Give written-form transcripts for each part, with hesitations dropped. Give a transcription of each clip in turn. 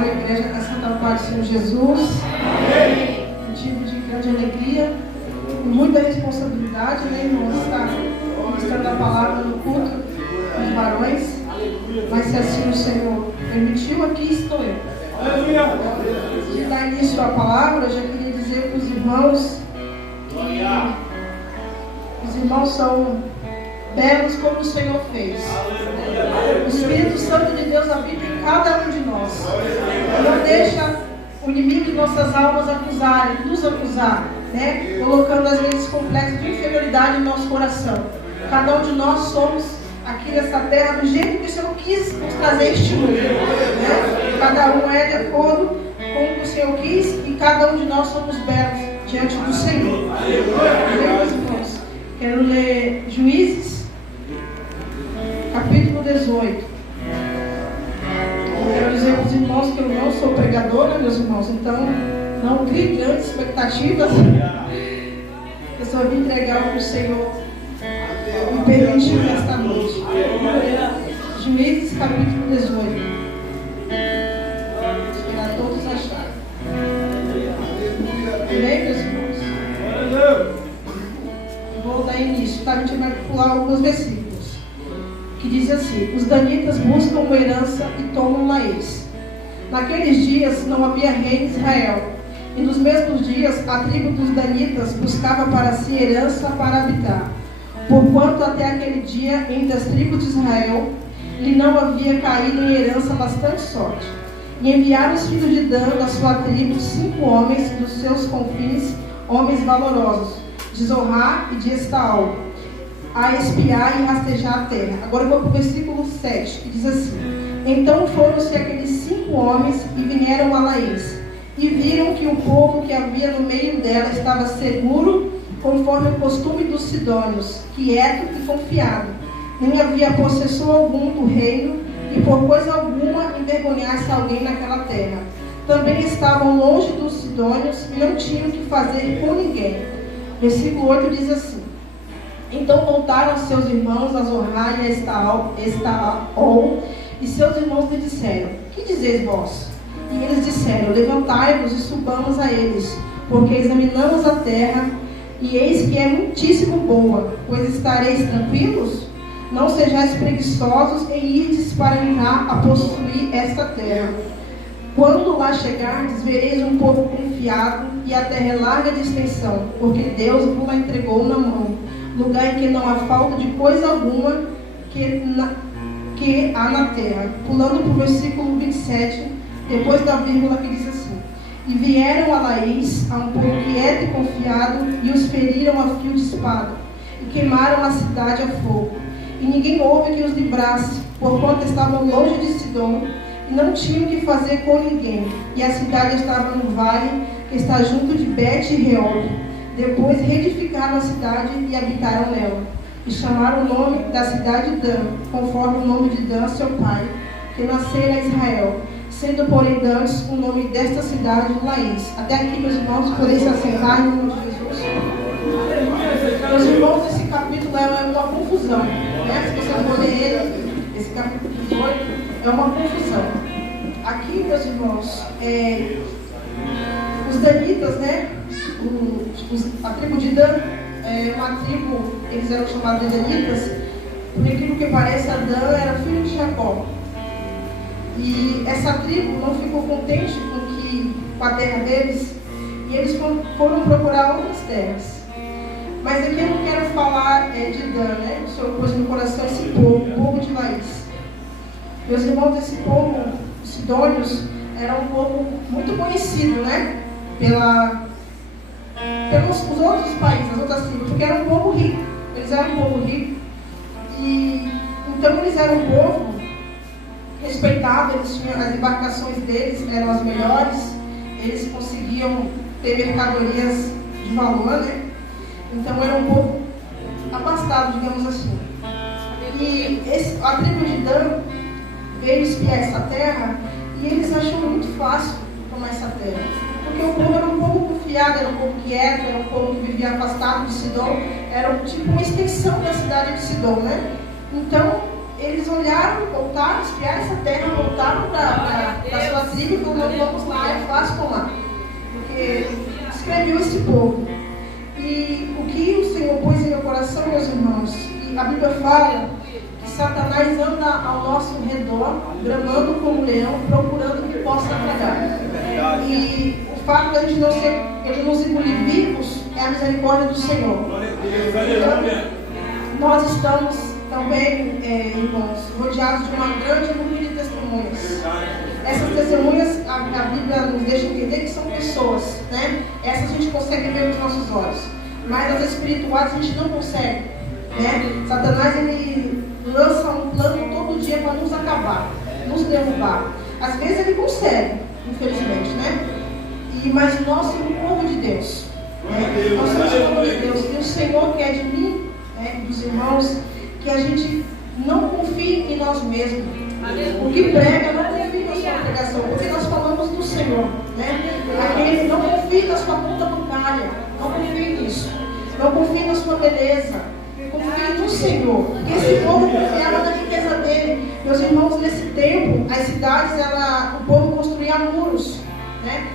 da igreja da Santa Paz do Senhor Jesus. Motivo de grande alegria, com muita responsabilidade, né, irmãos? Estar ministrando a palavra no culto dos varões. Mas se assim o Senhor permitiu, aqui estou eu. Antes de dar início à palavra, eu já queria dizer para os irmãos que os irmãos são belos como o Senhor fez. O Espírito Santo de Deus habita em cada um de nós. Não deixa o inimigo de nossas almas nos acusar, né? Colocando às vezes complexos de inferioridade no nosso coração. Cada um de nós somos aqui nessa terra do jeito que o Senhor quis nos trazer este mundo, né? Cada um é de acordo com o que o Senhor quis e cada um de nós somos belos diante do Senhor. Amém, meus irmãos? Quero ler Juízes, capítulo 18. Eu quero dizer para os irmãos que eu não sou pregadora, meus irmãos, então não crie grandes expectativas. Eu só vim entregar o que o Senhor me permitiu nesta noite. Juízes, capítulo 18. Para todos acharem. Amém, meus irmãos? Vou dar início, tá? A gente vai pular alguns versículos. Que diz assim: os danitas buscam uma herança e tomam Laís. Naqueles dias não havia rei em Israel, e nos mesmos dias a tribo dos danitas buscava para si herança para habitar, porquanto até aquele dia entre as tribos de Israel lhe não havia caído em herança bastante sorte. E enviaram os filhos de Dan da sua tribo 5 homens dos seus confins, homens valorosos, de Zorá e de Estaol, a espiar e rastejar a terra. Agora eu vou para o versículo 7, que diz assim: então foram-se aqueles 5 homens e vieram a Laís, e viram que o povo que havia no meio dela estava seguro, conforme o costume dos sidônios, quieto e confiado. Nem havia possessor algum do reino, e por coisa alguma envergonhasse alguém naquela terra. Também estavam longe dos sidônios e não tinham o que fazer com ninguém. Versículo 8 diz assim: então voltaram seus irmãos a Zorá e a Estaol, e seus irmãos lhe disseram: que dizeis vós? E eles disseram: levantai-vos e subamos a eles, porque examinamos a terra, e eis que é muitíssimo boa, pois estareis tranquilos? Não sejais preguiçosos em irdes para entrar a possuir esta terra. Quando lá chegardes, vereis um povo confiado, e a terra é larga de extensão, porque Deus vos a entregou na mão, lugar em que não há falta de coisa alguma que há na terra. Pulando para o versículo 27, depois da vírgula, que diz assim: e vieram a Laís, a um povo quieto e confiado, e os feriram a fio de espada, e queimaram a cidade a fogo. E ninguém houve que os livrasse, porquanto estavam longe de Sidom, e não tinham o que fazer com ninguém. E a cidade estava no vale, que está junto de Bet-Reob. Depois reedificaram a cidade e habitaram nela. E chamaram o nome da cidade Dan, conforme o nome de Dan, seu pai, que nascera em Israel. Sendo, porém, dantes o nome desta cidade Laís. Até aqui, meus irmãos, podem se assentar em nome de Jesus. Meus irmãos, esse capítulo é uma confusão, né? Se você for ler ele, esse capítulo 18 é uma confusão. Aqui, meus irmãos, os danitas, né? A tribo de Dan é uma tribo, eles eram chamados de danitas, por aquilo que parece, a Dan era filho de Jacó. E essa tribo não ficou contente com a terra deles, e eles foram procurar outras terras. Mas aqui eu não quero falar de Dan, né? O Senhor pôs no coração esse povo, o povo de Laís. Meus irmãos, esse povo, os sidônios, era um povo muito conhecido, né? Pelos os outros países, as outras tribos, porque era um povo rico. Eles eram um povo rico. E então eles eram um povo respeitado, eles tinham, as embarcações deles eram as melhores, eles conseguiam ter mercadorias de valor, né? Então era um povo abastado, digamos assim. E a tribo de Dan veio espiar essa terra, e eles acharam muito fácil tomar essa terra, porque o povo era um povo confiado, era um povo quieto, era um povo que vivia afastado de Sidom, era tipo uma extensão da cidade de Sidom, né? Então eles olharam, voltaram, espiaram essa terra, voltaram para a sua tribo princípio, falou, vamos lá, é fácil tomar. Porque escreveu esse povo. E o que o Senhor pôs em meu coração, meus irmãos, e a Bíblia fala que Satanás anda ao nosso redor, bramando como um leão, procurando que possa tragar. E o fato de a gente não ser, ele nos engolir vivos, é a misericórdia do Senhor. Então, nós estamos também, irmãos, rodeados de uma grande número de testemunhas. Essas testemunhas, a Bíblia nos deixa entender que são pessoas, né? Essas a gente consegue ver com os nossos olhos, mas as espirituais a gente não consegue, né? Satanás, ele lança um plano todo dia para nos acabar, nos derrubar. Às vezes ele consegue, infelizmente, né? Mas nós somos o povo de Deus, né? Nós somos o povo de Deus, e o Senhor quer de mim, né, dos irmãos, que a gente não confie em nós mesmos. O que prega, não confie na sua pregação, porque nós falamos do Senhor, né? Aquele, não confie na sua conta bancária, não confie nisso, não confie na sua beleza, confie no Senhor, porque esse povo confiava na riqueza dele. Meus irmãos, nesse tempo, as cidades, o povo construía muros, né?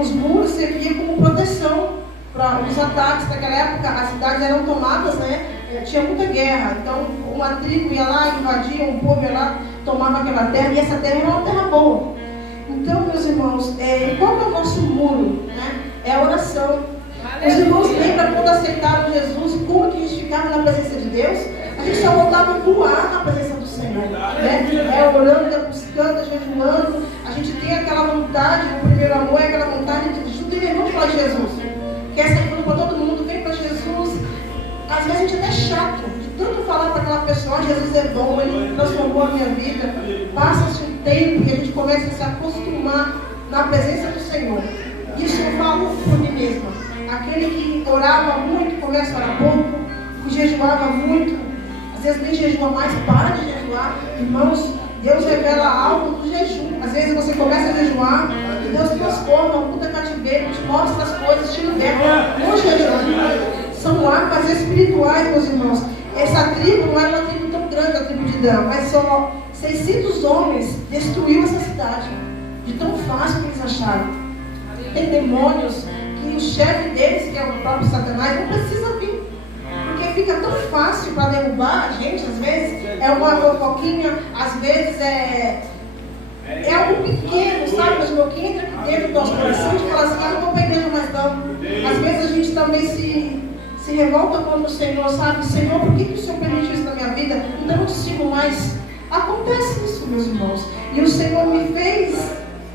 Os muros serviam como proteção para os ataques. Naquela época, as cidades eram tomadas, né? Tinha muita guerra, então uma tribo ia lá, invadia, um povo ia lá, tomava aquela terra, e essa terra era uma terra boa. Então, meus irmãos, qual é o nosso muro, né? É a oração. Os irmãos lembram quando aceitaram Jesus e como que a gente ficava na presença de Deus? A gente só voltava a voar na presença do Senhor, né? Orando, buscando, jejuando. A gente tem aquela vontade, o primeiro amor é aquela vontade de tudo e vamos para Jesus. Quer sair falando para todo mundo, vem para Jesus. Às vezes a gente até é chato, de tanto falar para aquela pessoa, Jesus é bom, ele transformou a minha vida. Passa-se um tempo e a gente começa a se acostumar na presença do Senhor. Isso eu falo por mim mesma. Aquele que orava muito, começa a orar pouco, que jejuava muito, às vezes nem jejua mais, para de jejuar. Irmãos, Deus revela algo do jejum. Às vezes você começa a jejuar e Deus transforma, muda cativeiro, te mostra as coisas, te liberta no jejum. São armas espirituais, meus irmãos. Essa tribo não era uma tribo tão grande, a tribo de Dan, mas só 600 homens destruiu essa cidade, de tão fácil que eles acharam. Tem demônios que o chefe deles, que é o próprio Satanás, não precisa vir, porque fica tão fácil para derrubar a gente. Às vezes é uma fofoquinha, às vezes é algo pequeno, sabe? Mas o meu que entra aqui dentro do nosso coração, a gente fala assim, não vou para a igreja mais não. Às vezes a gente também se revolta contra o Senhor, sabe? Senhor, por que o Senhor permitiu isso na minha vida? Então não te sigo mais. Acontece isso, meus irmãos. E o Senhor me fez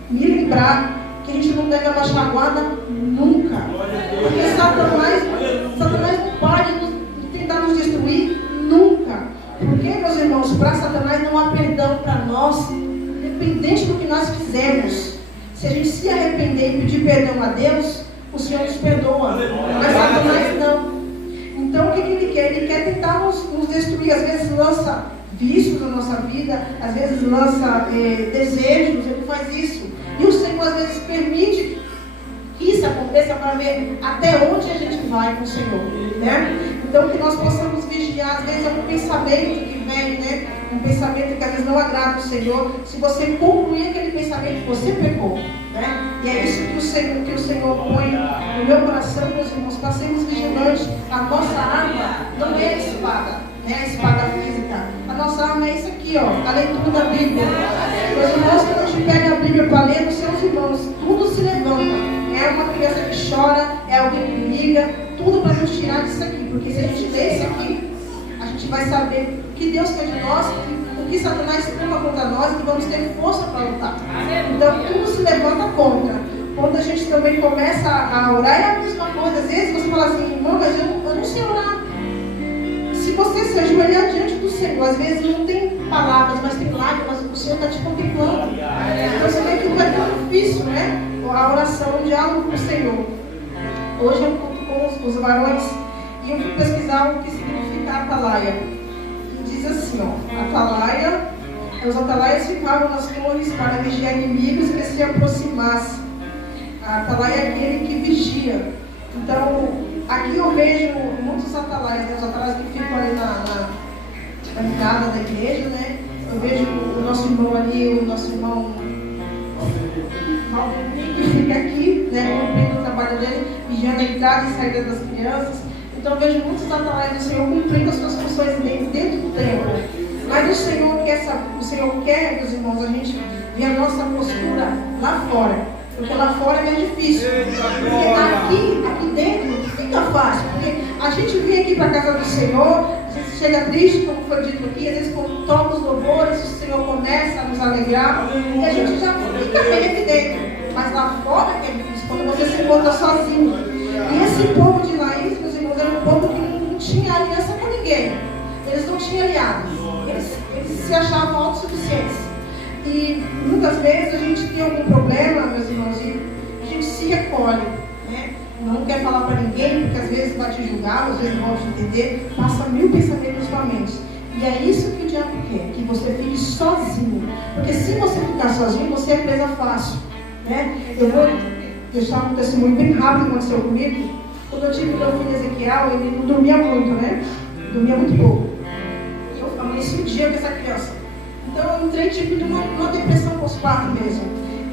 me lembrar que a gente não deve abaixar a guarda nunca. Porque Satanás não pode tentar nos destruir nunca. Porque, meus irmãos, para Satanás não há perdão para nós, independente do que nós fizermos. Se a gente se arrepender e pedir perdão a Deus, o Senhor nos perdoa. Mas Satanás não. Então o que ele quer? Ele quer tentar nos destruir. Às vezes lança vícios na nossa vida, às vezes lança desejos, ele faz isso. E o Senhor às vezes permite que isso aconteça para ver até onde a gente vai com o Senhor, né? Então que nós possamos vigiar. Às vezes é um pensamento que vem, né? Um pensamento que às vezes não agrada o Senhor. Se você concluir aquele pensamento, você pecou, né? E é isso que o Senhor põe no meu coração, meus irmãos, para sermos vigilantes. A nossa arma não é a espada, né? A espada física. A nossa arma é isso aqui, ó, a leitura da Bíblia. Meus irmãos, quando a gente pega a Bíblia para ler dos seus irmãos, tudo se levanta. É uma criança que chora, é alguém que liga, tudo para nos tirar disso aqui. Porque se a gente ler isso aqui, a gente vai saber o que Deus quer de nós, o que Satanás trama contra nós, e vamos ter força para lutar. Então tudo se levanta contra. Quando a gente também começa a orar, é a mesma coisa. Às vezes você fala assim, irmão, mas eu não sei orar. Se você se ajoelhar diante do Senhor, às vezes não tem palavras, mas tem lágrimas, o Senhor está te contemplando. Então você vê que não é tão difícil, né? A oração, o diálogo com o Senhor. Hoje eu conto com os varões e eu fui pesquisar o que significa atalaia. E diz assim, ó, atalaia, os atalaias ficavam nas torres para vigiar inimigos e eles se aproximassem. A atalaia é aquele que vigia. Então, aqui eu vejo muitos atalaias, né? Os atalaias que ficam ali na entrada da igreja, né? Eu vejo o nosso irmão ali, o nosso irmão que fica aqui, né, cumprindo o trabalho dele, vigiando a entrada e saída das crianças. Então eu vejo muitos atalaios do Senhor cumprindo as suas funções dentro do templo. Mas o Senhor quer, meus irmãos, a gente ver a nossa postura lá fora. Porque lá fora é mais difícil. Porque aqui dentro fica fácil. Porque a gente vem aqui para a casa do Senhor, a gente chega triste, como foi dito aqui, às vezes quando toca os louvores, o Senhor começa a nos alegrar, e a gente já fica bem aqui dentro. Mas lá fora é difícil, quando você se encontra sozinho. E esse povo de Laís, meus irmãos, era um povo que não tinha aliança com ninguém. Eles não tinham aliados. Eles se achavam autossuficientes. E muitas vezes a gente tem algum problema, meus irmãos, e a gente se recolhe, né? Não quer falar para ninguém, porque às vezes vai te julgar, às vezes não vai te entender, passa 1000 pensamentos na sua mente. E é isso que o diabo quer, que você fique sozinho. Porque se você ficar sozinho, você é presa fácil, né? Eu vou deixar um testemunho bem rápido que aconteceu comigo. Quando eu tive meu filho Ezequiel, ele não dormia muito, né? Dormia muito pouco. E eu amanheci o dia com essa criança. Então eu entrei tipo numa depressão pós-parto mesmo.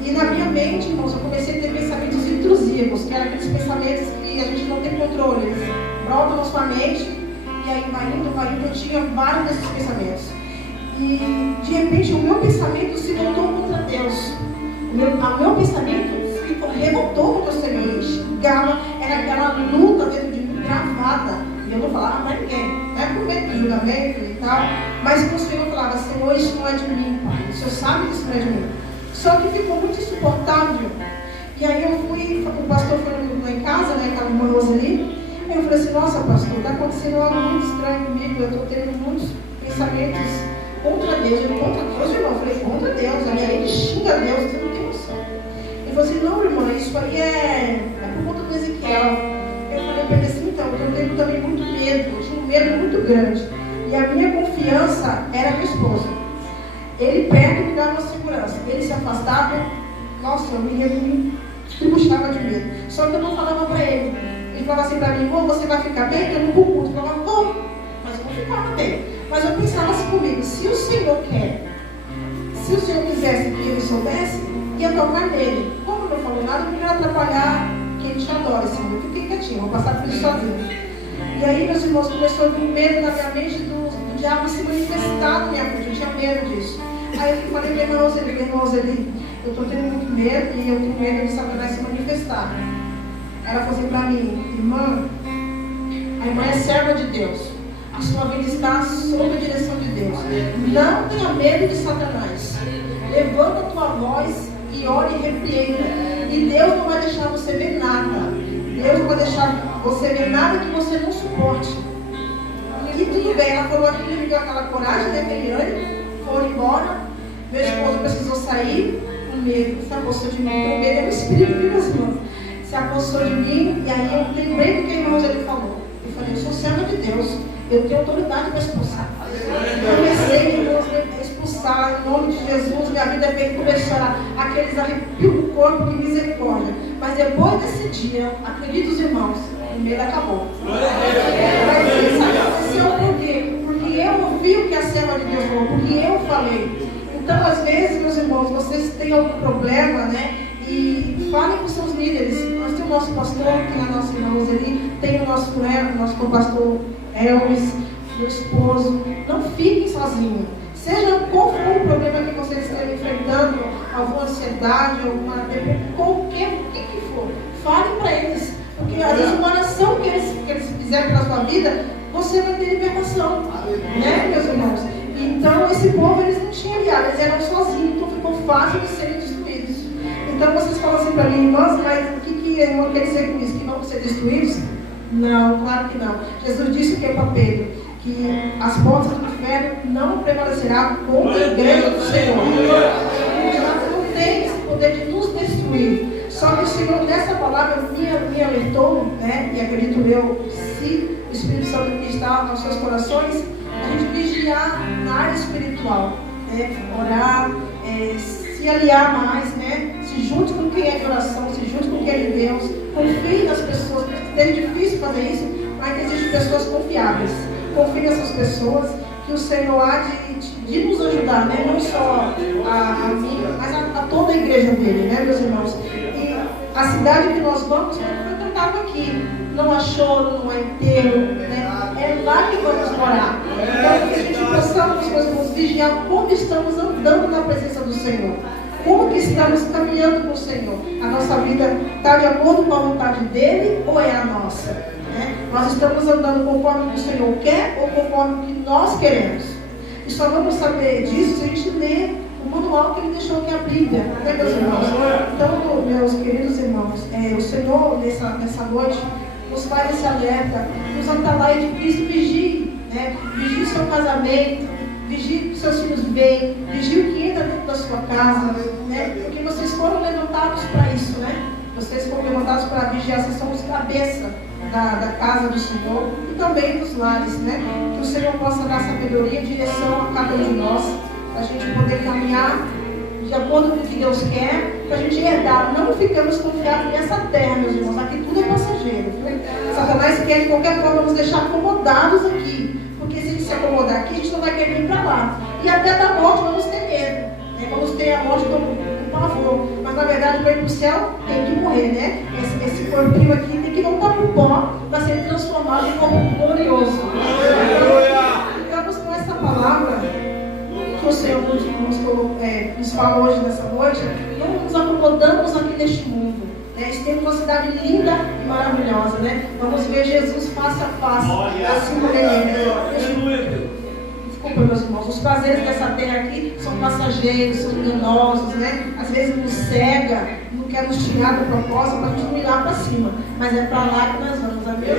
E na minha mente, irmãos, eu comecei a ter pensamentos intrusivos, que eram aqueles pensamentos que a gente não tem controle. Eles brotam na sua mente e aí vai indo, eu tinha vários desses pensamentos. E de repente o meu pensamento se voltou contra Deus. O meu pensamento revoltou contra o Senhor. Ele xingava, era aquela luta dentro de mim, travada. E eu não falava para ninguém, né? Com medo do julgamento e tal. Mas o Senhor falava, Senhor, isso não é de mim, Pai. O Senhor sabe que isso não é de mim. Só que ficou muito insuportável. E aí eu fui, o pastor foi lá em casa, né? Aquela irmã Roseli. Aí eu falei assim, nossa pastor, está acontecendo algo muito estranho comigo. Eu estou tendo muitos pensamentos contra Deus. Eu contra Deus, irmão. Eu falei, contra Deus. A minha mente xinga Deus, você não tem noção. Ele falou assim, não, irmã, isso aí é por conta do Ezequiel. Eu falei para ele assim, então, eu tenho também muito medo, eu tinha um medo muito grande. E a minha confiança era meu esposo. Ele perto me dava uma segurança. Ele se afastava, nossa, eu me puxava de medo. Só que eu não falava para ele. Ele falava assim para mim, irmão, você vai ficar bem? Eu não vou culto. Eu falava, vou, mas eu não ficava bem. Mas eu pensava assim comigo, se o Senhor quer, se o Senhor quisesse que ele soubesse, ia tocar nele. Como não falou nada, eu não ia atrapalhar quem te adora, Senhor. Eu fiquei quietinho, vou passar por isso sozinho. E aí, meus irmãos, começou a vir um medo na minha mente do diabo se manifestar na minha frente. Eu tinha medo disso. Aí eu falei para a irmã Roseli, eu estou tendo muito medo e eu tenho medo de Satanás se manifestar. Ela falou assim para mim, irmã, a irmã é serva de Deus. A sua vida está sob a direção de Deus. Não tenha medo de Satanás. Levanta a tua voz e ore e repreenda. E Deus não vai deixar você ver nada. Deus não vai deixar você ver nada que você não suporte. E tudo bem, ela falou aquilo, me deu aquela coragem, né, aquele ânimo, foram embora. Meu esposo precisou sair, o medo se apossou de mim. Então, o medo é um espírito, meus irmãos. Se apossou de mim, e aí eu lembrei do que a irmã Roseli falou. Eu falei, eu sou serva de Deus, eu tenho autoridade para expulsar. Eu comecei, irmãos, a expulsar, em nome de Jesus, minha vida veio começar aqueles arrepios do corpo de misericórdia. Mas depois desse dia, acredito os irmãos, o medo acabou. Mas isso aconteceu por quê? Porque eu ouvi o que a serva de Deus falou, porque eu falei. Então, às vezes, meus irmãos, vocês têm algum problema, né? E falem com seus líderes. Nós temos o nosso pastor, tem a nossa irmã Roseli, tem o nosso pastor Elvis, meu esposo. Não fiquem sozinhos. Seja qual for o problema que vocês estejam enfrentando, alguma ansiedade, alguma qualquer o que for, falem para eles. Porque às vezes uma oração que eles fizerem para a sua vida, você vai ter libertação. Né, meus irmãos? Então, esse povo, eles não tinham aliado, eles eram sozinhos, então ficou fácil de serem destruídos. Então, vocês falam assim para mim, irmãos, mas o que a irmã quer dizer com isso? Que vão ser destruídos? Não, claro que não. Jesus disse o que para Pedro? Que as portas do inferno não prevalecerão contra a igreja do Senhor. O diabo não tem esse poder de nos destruir. Só que o Senhor, nessa palavra, me alertou, né? E acredito eu, se o Espírito Santo está nos seus corações, a gente vigiar na área espiritual, né? Orar, se aliar mais, né? Se junte com quem é de oração, se junte com quem é de Deus, confie nas pessoas, porque é difícil fazer isso, mas existem pessoas confiáveis. Confie nessas pessoas, que o Senhor há de nos ajudar, né? Não só a mim, mas a toda a igreja dele, né, meus irmãos? E a cidade que nós vamos foi cantado aqui. Não há choro, não há enterro, né? É lá que vamos morar. Então, que a gente possamos, meus irmãos, vigiar como estamos andando na presença do Senhor. Como que estamos caminhando com o Senhor? A nossa vida está de acordo com a vontade dele ou é a nossa? Né? Nós estamos andando conforme o Senhor quer ou conforme o que nós queremos? E só vamos saber disso se a gente ler o manual que ele deixou, que é a Bíblia, né, meus irmãos? Então, meus queridos irmãos, o Senhor nessa noite nos faz esse alerta, nos atalaia de Cristo, vigie, né? Vigie o seu casamento, vigie que seus filhos veem, vigie o que entra dentro da sua casa, né? Porque vocês foram levantados para isso, né? Vocês foram levantados para vigiar, vocês são os cabeça da casa do Senhor e também dos lares, né? Que o Senhor possa dar sabedoria e direção a cada um de nós, para a gente poder caminhar de acordo com o que Deus quer, para a gente herdar. Não ficamos confiados nessa terra, meus irmãos. Aqui tudo é passageiro. Satanás quer de qualquer forma nos deixar acomodados aqui. Porque se a gente se acomodar aqui, a gente não vai querer ir para lá. E até da morte vamos ter medo. Né? Vamos ter a morte como um pavor. Mas na verdade, para ir para o céu, tem que morrer, né? Esse corpinho aqui tem que voltar para o pó para ser transformado em corpo glorioso. Ficamos com essa palavra que o Senhor nos fala hoje, nessa noite. Não nos acomodamos aqui neste mundo. Temos uma cidade linda e maravilhosa, né? Vamos ver Jesus face a face, assim como ele é. Desculpa, meus irmãos, os prazeres dessa terra aqui são passageiros, são enganosos, né? Às vezes nos cega, não quer nos tirar do propósito para a gente não ir lá para cima. Mas é para lá que nós vamos, amém?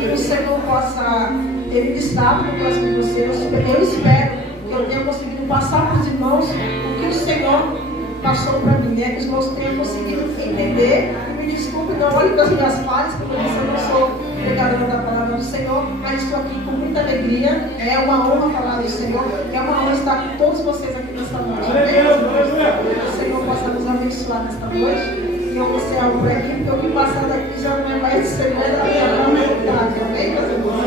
Que o Senhor possa ter ministrado no próximo de vocês. Eu espero que eu tenha conseguido passar para os irmãos o que o Senhor passou para mim, né? Que os irmãos tenham conseguido entender. E me desculpe, não olhe para as minhas falhas, porque eu não sou pregadora da palavra do Senhor, mas estou aqui com muita alegria. É uma honra falar do Senhor, é uma honra estar com todos vocês aqui nesta noite. Que o Senhor possa nos abençoar nesta noite. E eu vou ser algo por aqui, porque o que passar daqui já não é mais do Senhor, é da minha vontade. Amém, meus irmãos?